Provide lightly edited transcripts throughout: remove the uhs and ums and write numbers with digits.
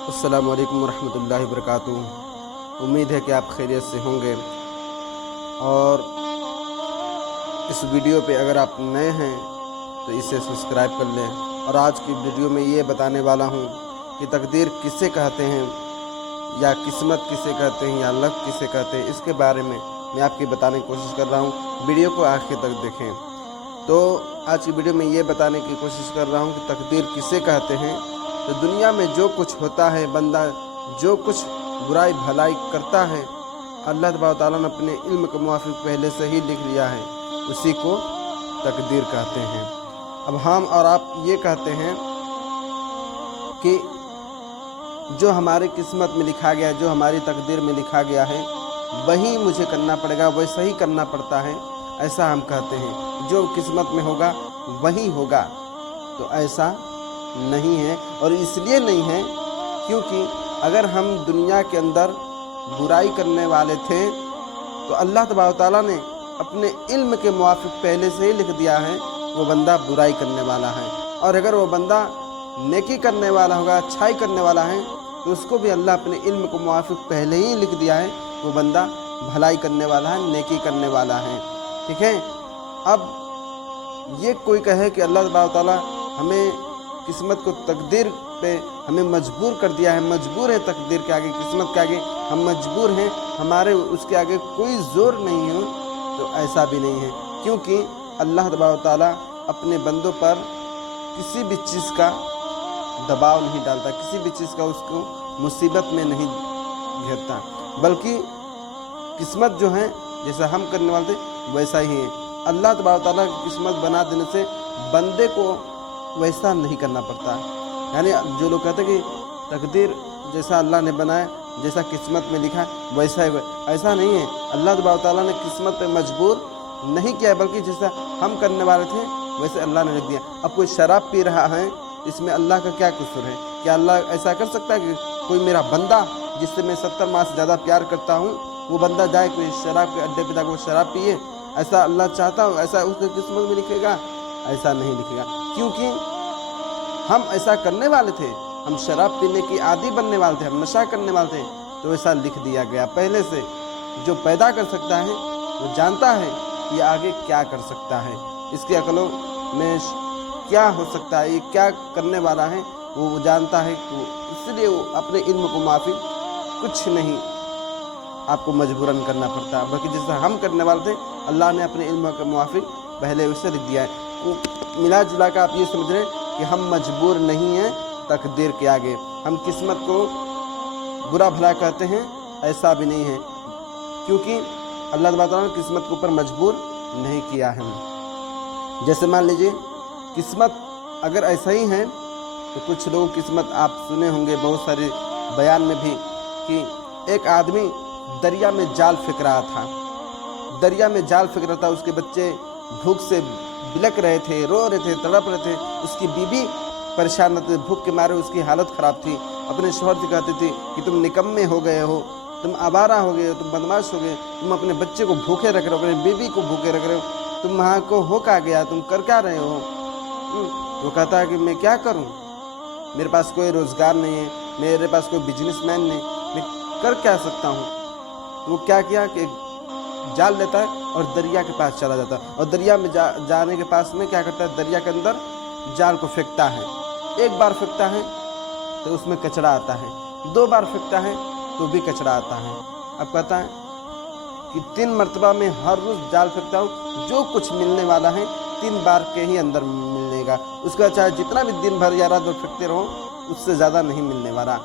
السلام علیکم ورحمۃ اللہ وبرکاتہ۔ امید ہے کہ آپ خیریت سے ہوں گے، اور اس ویڈیو پہ اگر آپ نئے ہیں تو اسے سبسکرائب کر لیں۔ اور آج کی ویڈیو میں یہ بتانے والا ہوں کہ تقدیر کسے کہتے ہیں، یا قسمت کسے کہتے ہیں، یا لک کسے کہتے ہیں، اس کے بارے میں آپ کی بتانے کی کوشش کر رہا ہوں۔ ویڈیو کو آخر تک دیکھیں۔ تو آج کی ویڈیو میں یہ بتانے کی کوشش کر رہا ہوں کہ تقدیر کسے کہتے ہیں۔ تو دنیا میں جو کچھ ہوتا ہے، بندہ جو کچھ برائی بھلائی کرتا ہے، اللہ تبارک و تعالیٰ نے اپنے علم کے موافق پہلے سے ہی لکھ لیا ہے، اسی کو تقدیر کہتے ہیں۔ اب ہم اور آپ یہ کہتے ہیں کہ جو ہماری قسمت میں لکھا گیا ہے، جو ہماری تقدیر میں لکھا گیا ہے، وہی مجھے کرنا پڑے گا، ویسا ہی کرنا پڑتا ہے، ایسا ہم کہتے ہیں۔ جو قسمت میں ہوگا وہی ہوگا، تو ایسا نہیں ہے۔ اور اس لیے نہیں ہے کیونکہ اگر ہم دنیا کے اندر برائی کرنے والے تھے تو اللہ تبارک و تعالیٰ نے اپنے علم کے موافق پہلے سے ہی لکھ دیا ہے وہ بندہ برائی کرنے والا ہے۔ اور اگر وہ بندہ نیکی کرنے والا ہوگا، اچھائی کرنے والا ہے، تو اس کو بھی اللہ اپنے علم کے موافق پہلے ہی لکھ دیا ہے وہ بندہ بھلائی کرنے والا ہے، نیکی کرنے والا ہے۔ ٹھیک ہے۔ اب یہ کوئی کہے کہ اللہ تبارک و تعالیٰ ہمیں قسمت کو تقدیر پہ ہمیں مجبور کر دیا ہے، مجبور ہے تقدیر کے آگے، قسمت کے آگے ہم مجبور ہیں، ہمارے اس کے آگے کوئی زور نہیں ہے، تو ایسا بھی نہیں ہے۔ کیونکہ اللہ تبارک و تعالیٰ اپنے بندوں پر کسی بھی چیز کا دباؤ نہیں ڈالتا، کسی بھی چیز کا اس کو مصیبت میں نہیں گھیرتا، بلکہ قسمت جو ہے جیسا ہم کرنے والے تھے ویسا ہی ہے۔ اللہ تبارک و تعالیٰ کی قسمت بنا دینے سے بندے کو ویسا نہیں کرنا پڑتا۔ یعنی جو لوگ کہتے ہیں کہ تقدیر جیسا اللہ نے بنایا، جیسا قسمت میں لکھا ویسا ہی، ایسا نہیں ہے۔ اللہ تبارک و تعالیٰ نے قسمت پہ مجبور نہیں کیا، بلکہ جیسا ہم کرنے والے تھے ویسے اللہ نے لکھ دیا۔ اب کوئی شراب پی رہا ہے، اس میں اللہ کا کیا قصور ہے؟ کیا اللہ ایسا کر سکتا ہے کہ کوئی میرا بندہ جس سے میں 70 ماہ سے زیادہ پیار کرتا ہوں، وہ بندہ جائے کوئی شراب کے اڈے پہ جا کے وہ شراب پیے؟ ایسا اللہ چاہتا ہوں، ایسا اس کی قسمت میں لکھے گا؟ ایسا نہیں لکھے گا، کیونکہ ہم ایسا کرنے والے تھے، ہم شراب پینے کی عادی بننے والے تھے، ہم نشہ کرنے والے تھے، تو ایسا لکھ دیا گیا پہلے سے۔ جو پیدا کر سکتا ہے وہ جانتا ہے کہ آگے کیا کر سکتا ہے، اس کی عقلوں میں کیا ہو سکتا ہے، یہ کیا کرنے والا ہے، وہ جانتا ہے، اس لیے وہ اپنے علم کو موافق کچھ نہیں آپ کو مجبوراً کرنا پڑتا، بلکہ جیسا ہم کرنے والے تھے اللہ نے اپنے علم کے موافق پہلے اسے لکھ دیا ہے۔ ملا جلا کر آپ یہ سمجھ رہے ہیں کہ ہم مجبور نہیں ہیں تقدیر کے آگے، ہم قسمت کو برا بھلا کہتے ہیں، ایسا بھی نہیں ہے، کیونکہ اللہ تبارک و تعالیٰ نے قسمت کے اوپر مجبور نہیں کیا ہے۔ جیسے مان لیجئے قسمت اگر ایسا ہی ہے تو کچھ لوگوں کی قسمت آپ سنے ہوں گے بہت سارے بیان میں بھی، کہ ایک آدمی دریا میں جال پھینک رہا تھا، دریا میں جال پھینک رہا تھا، اس کے بچے بھوک سے بلک رہے تھے، رو رہے تھے، تڑپ رہے تھے، اس کی بیوی پریشان تھی، بھوک کے مارے اس کی حالت خراب تھی، اپنے شوہر سے کہتی تھی کہ تم نکمے ہو گئے ہو، تم آوارہ ہو گئے ہو، تم بدماش ہو گئے، تم اپنے بچے کو بھوکے رکھ رہے ہو، اپنے بیوی کو بھوکے رکھ رہے ہو، تم وہاں کو ہو کیا گیا، تم کر کیا رہے ہو؟ وہ کہتا ہے کہ میں کیا کروں، میرے پاس کوئی روزگار نہیں ہے، میرے پاس کوئی بزنس مین نہیں، میں کر کیا سکتا ہوں؟ تو وہ کیا کیا کہ جال لیتا ہے اور دریا کے پاس چلا جاتا ہے، اور دریا میں جانے کے پاس میں کیا کرتا ہے، دریا کے اندر جال کو پھینکتا ہے۔ ایک بار پھینکتا ہے تو اس میں کچڑا آتا ہے، 2 بار پھینکتا ہے تو بھی کچڑا آتا ہے۔ اب کہتا ہے کہ 3 مرتبہ میں ہر روز جال پھینکتا ہوں، جو کچھ ملنے والا ہے 3 بار کے ہی اندر ملے گا، اس کا چاہے جتنا بھی دن بھر یا رات بھر پھینکتے رہو اس سے زیادہ نہیں ملنے والا۔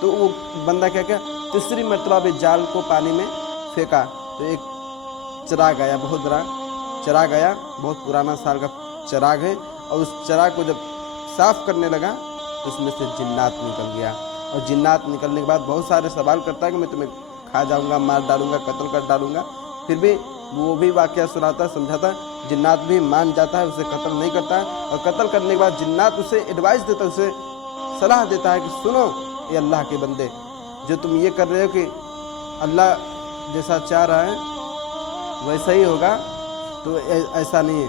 تو وہ بندہ کیا کیا، تیسری مرتبہ بھی جال کو پانی میں پھینکا تو ایک چراغ آیا، بہت بڑا چراغ آیا، بہت پرانا سال کا چراغ ہے، اور اس چراغ کو جب صاف کرنے لگا تو اس میں سے جنات نکل گیا، اور جنات نکلنے کے بعد بہت سارے سوال کرتا ہے کہ میں تمہیں کھا جاؤں گا، مار ڈالوں گا، قتل کر ڈالوں گا، پھر بھی وہ بھی واقعہ سناتا ہے، سمجھاتا ہے، جنات بھی مان جاتا ہے، اسے قتل نہیں کرتا ہے، اور قتل کرنے کے بعد جنات اسے ایڈوائز دیتا ہے، اسے صلاح دیتا ہے کہ سنو یہ اللہ کے بندے، جو تم یہ کر رہے ہو کہ اللہ جیسا چاہ رہا ہے ویسا ہی ہوگا، تو ایسا نہیں ہے،